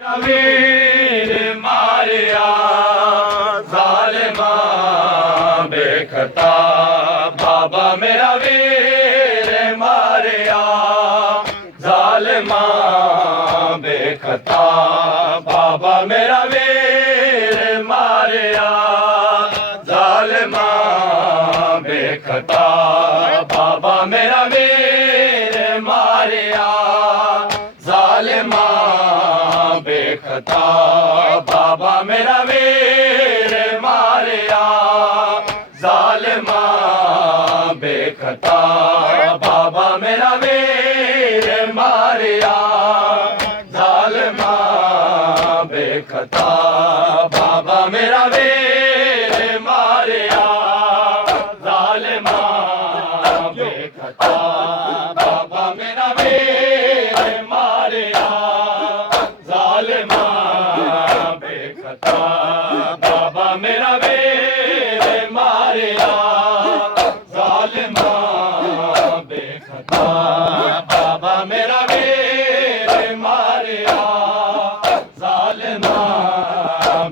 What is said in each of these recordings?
वीर मारिया जालिमा बेखता बाबा मेरा वीर मारिया जालिमा बेखता बाबा मेरा वीर मारिया जालिमा बेखता बाबा मेरा वीर मारिया जालिमा बेखता बाबा मेरा वीर मारिया जालिमा बेखता बाबा मेरा वीर मारिया जालिमा बेखता बाबा मेरा वीर मारिया जालिमा बेखता बाबा मेरा वीर मारिया जालिमा बेखता बाबा मेरा वीर मारिया जालिमा बेखता बाबा मेरा वीर मारिया जालिमा बेखता बाबा मेरा वीर मारिया जालिमा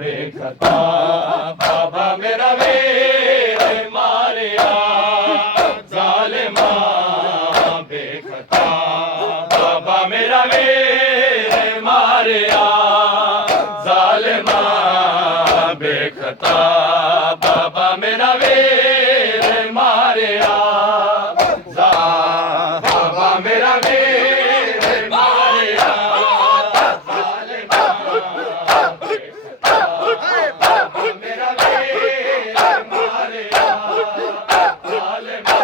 बेखता बाबा मेरा वीर मारिया जालिमा बेखता बाबा मेरा वीर मारिया बाबा मेरा वीर मारिया जालिमा बेखता बाबा मेरा वीर मारिया जालिमा बेखता बाबा मेरा वीर मारिया जालिमा बेखता बाबा मेरा वीर मारिया जालिमा बेखता बाबा मेरा वीर मारिया जालिमा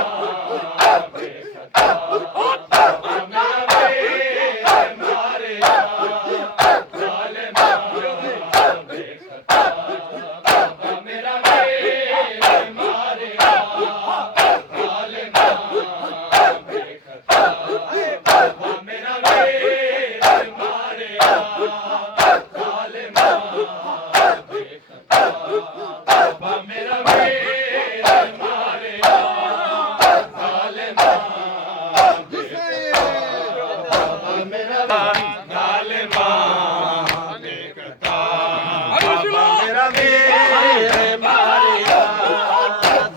बेखता बाबा मेरा वीर मारिया जालिमा बाबा मेरा जालिमा बेखता बाबा मेरा वीर मारिया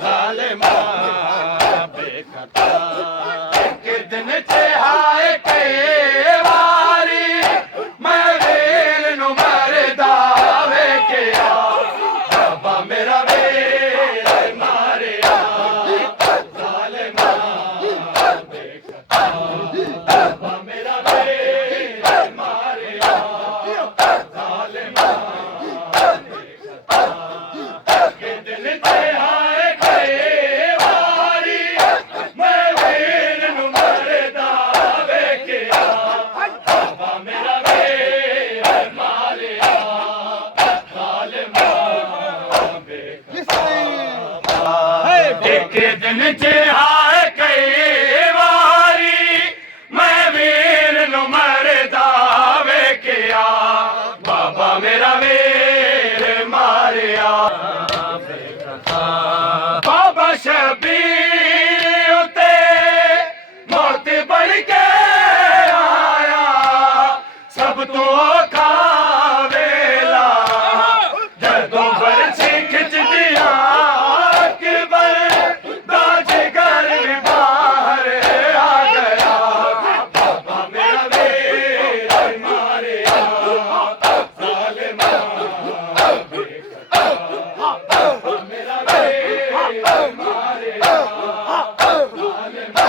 जालिमा बेखता एक दिन हाय कई वारी मैं वीर नु मरदा वेखिया बाबा मेरा वीर मारिया जालिमा बेखता बाबा मेरा वीर मारिया जालिमा बेखता के दिन हाय कई वारी मैं वीर नु मरदा वेखिया बाबा मेरा वीर मारिया जालिमा बेखता एक दिन हाय कई वारी मैं वीर नु मरदा वेखिया बाबा मेरा वीर मारिया बेखता बाबा शबीर उते मौत बन के आया सब तो औखा वेला जदों बरछी खिच दिया अकबर दा जिगर बाहर आ गया बाबा मेरा वीर मारिया जालिमा बेखता बाबा मेरा वीर मारिया जालिमा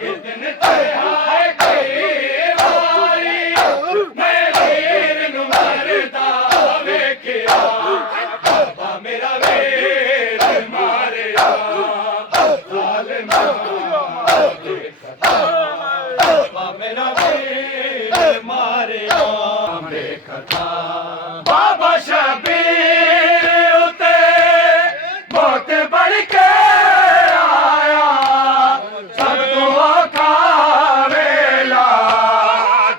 के दिन हाय कई वारी मैं वीर नु मरदा वेखिया बाबा मेरा वीर मारिया जालिमा बेखता बाबा मेरा वीर मारिया बेखता बाबा शबीर उते मौत बन के आया सब तो औखा वेला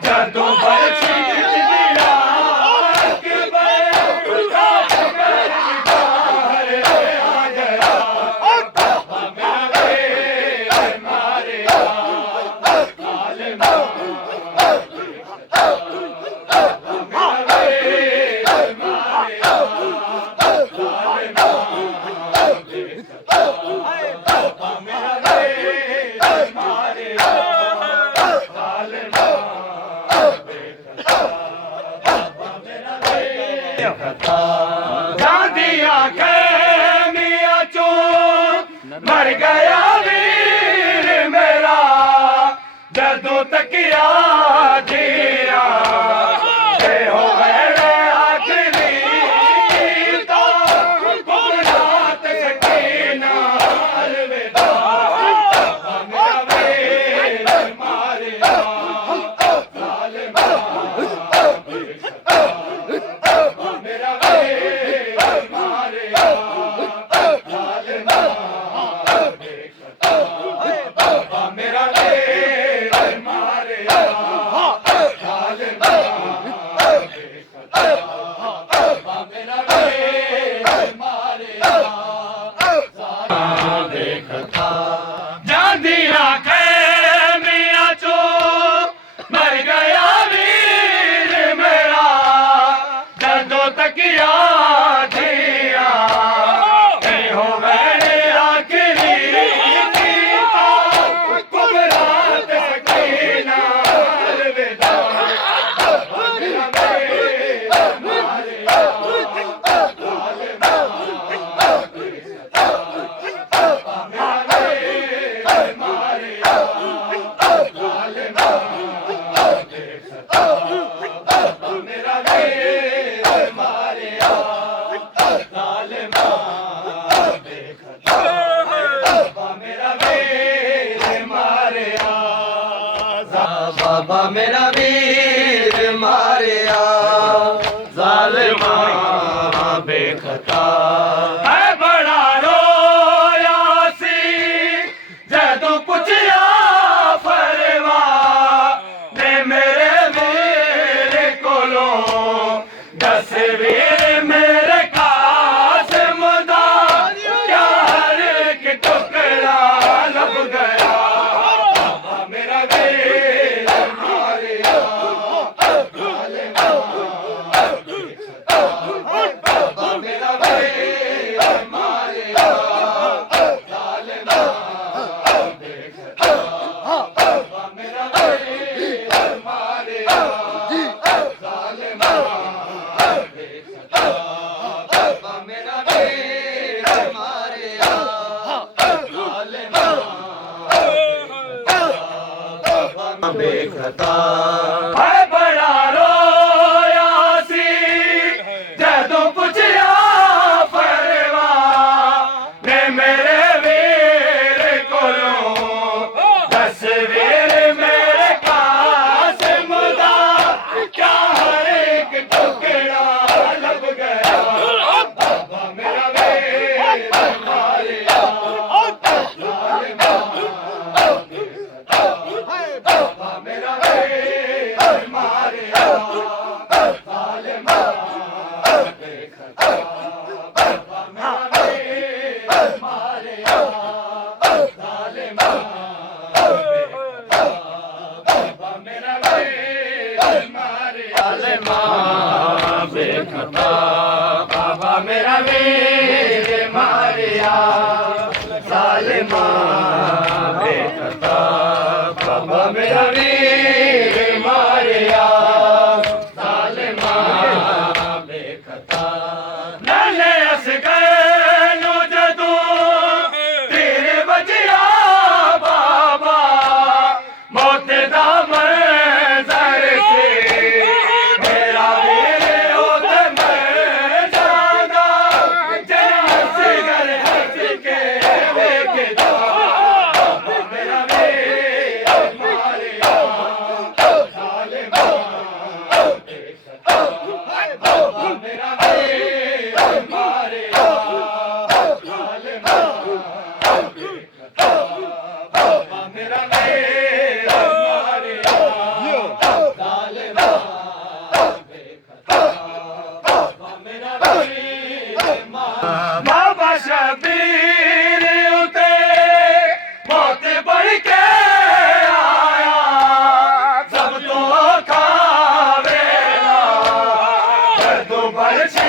जदों बरछी खिच दिया अकबर दा जिगर बाहर आ गया बाबा मेरा वीर मारिया जालिमा ਬੇਖਤਾ ਜਾਂਦੀਆਂ ਖੈਮੀਆਂ ਚੋਂ ਮਰ ਗਿਆ ਵੀਰ ਮੇਰਾ ਜਦੋਂ ਤੱਕਿਆ ਜੀਆ ਤੇ ਹੋ ਗਏ ਆਖਰੀ ਕੀਤਾ ਗੁਨਾਹ ਤੇ ਸਕੀਨਾ ਅਲਵਿਦਾ ਮੇਰਾ ਵੀਰ ਮਾਰਿਆ ਮੇਰਾ ਵੀਰ ਮਾਰਿਆ ਮੇਰਾ ਵੀਰ ਮਾਰਿਆ ਮੇਰਾ ਵੀਰ ਮਾਰਿਆ ਦੇਖਤਾ ਜਾਂਦੀਆਂ ਖੈਮੀਆਂ ਚੋਂ ਮਰ ਗਿਆ ਵੀਰ ਮੇਰਾ ਜਦੋਂ ਤੱਕਿਆ ਜੀਆ ਤੇ ਹੋਵੇ ਆਖਰੀ ਕੀਤਾ ਗੁਨਾਹ ਤੇ ਸਕੀਨਾ ਅਲਵਿਦਾ ਮੇਰਾ ਵੀਰ ਮਾਰਿਆ ਮੇਰਾ ਵੀਰ ਮਾਰਿਆ ਜ਼ਾਲਿਮਾ ਦੇਖਤਾ ਮੇਰਾ ਵੀਰ ਮਾਰਿਆ ਬਾਬਾ ਮੇਰਾ ਵੀਰ ਮਾਰਿਆ ਜ਼ਾਲਿਮਾ ਬੇਖਤਾ ਹੈ ਬੜਾ ਰੋਇਆ ਸੀ ਜਦੋਂ ਪੁੱਛਿਆ ਫਰਵਾ ਨੇ ਮੇਰੇ ਵੀਰ ਕੋਲੋਂ ਦਸ ਵੀਰ ਮੇਰੇ ਕਾਸਮ ਦਾ ਕਿਆ ਹਰ ਇੱਕ ਟੁਕੜਾ ਲੱਭ ਗਿਆ ਬਾਬਾ ਮੇਰਾ ਵੀਰ ਮਾਰਿਆ ਬਾਬਾ ਮੇਰਾ ਵੀਰ ਮਾਰਿਆ ਮੇਰਾ ਵੀਰ ਮਾਰਿਆ ਮੇਰਾ ਵੀਰ ਮਾਰਿਆ ਬੇਖਤਾ ਹੈ ਬੜਾ ਰੋਇਆ ਸੀ ਜਦੋਂ ਪੁੱਛਿਆ ਫਰਵਾ ਨੇ ਮੇਰੇ ਵੀਰ ਕੋਲੋਂ ਦਸ ਵੀਰ ਮੇਰੇ ਕਾਸਮ ਦਾ ਕਿਆ ਹਰ ਇੱਕ ਟੁਕੜਾ ਲੱਭ ਗਿਆ ਬਾਬਾ ਮੇਰਾ ਵੀਰ ਮਾਰਿਆ ਬਾਬਾ ਮੇਰਾ ਵੀਰ ਮਾਰਿਆ ਜ਼ਾਲਿਮਾ ਦੇਖਤਾ ਬਾਬਾ ਮੇਰਾ ਵੀਰ ਮਾਰਿਆ ਜ਼ਾਲਿਮਾ ਦੇਖਤਾ ਬਾਬਾ ਮੇਰਾ ਵੀਰ ਮਾਰਿਆ ਜ਼ਾਲਿਮਾ ਬੇਖਤਾ ਬਾਬਾ ਮੇਰਾ ਵੀਰ ਮਾਰਿਆ ਜ਼ਾਲਿਮਾ ਬੇਖਤਾ ਬਾਬਾ ਮੇਰਾ ਵੀਰ ਮਾਰਿਆ ਜ਼ਾਲਿਮਾ ਬੇਖਤਾ ਨਾਲੇ ਅਸਗਰ ਨੂੰ ਜਦੋਂ ਤੇਰੇ ਵਜਿਆ ਬਾਬਾ ਮੌਤ ਦਾ ਮੰਜ਼ਰ ਸੀ ਮੇਰਾ ਵੀਰ ਉਹਦੇ ਮਰ ਜਾਂਦਾ ਜਨਾ ਅਸਗਰ ਹੱਥ ਕੇ ਵੇਖਦਾ ਬਾਬਾ ਮੇਰਾ ਵੀਰ ਮਾਰਿਆ ਜ਼ਾਲਿਮਾ ਦੇਖਤਾ ਬਾਬਾ ਮੇਰਾ ਵੀਰ ਮਾਰਿਆ ਜ਼ਾਲਿਮਾ ਦੇਖਤਾ ਬਾਬਾ ਮੇਰਾ ਵੀਰ ਮਾਰਿਆ ਜ਼ਾਲਿਮਾ ਦੇਖਤਾ ਬਾਬਾ ਮੇਰਾ ਵੀਰ ਮਾਰਿਆ ਬਾਬਾ ਸ਼ਬੀਰ ਉਤੇ ਮੌਤ ਬਣ ਕੇ ਆਇਆ ਸਭ ਤੋਂ ਔਖਾ ਵੇਲਾ ਜਦੋਂ ਬਰਛੀ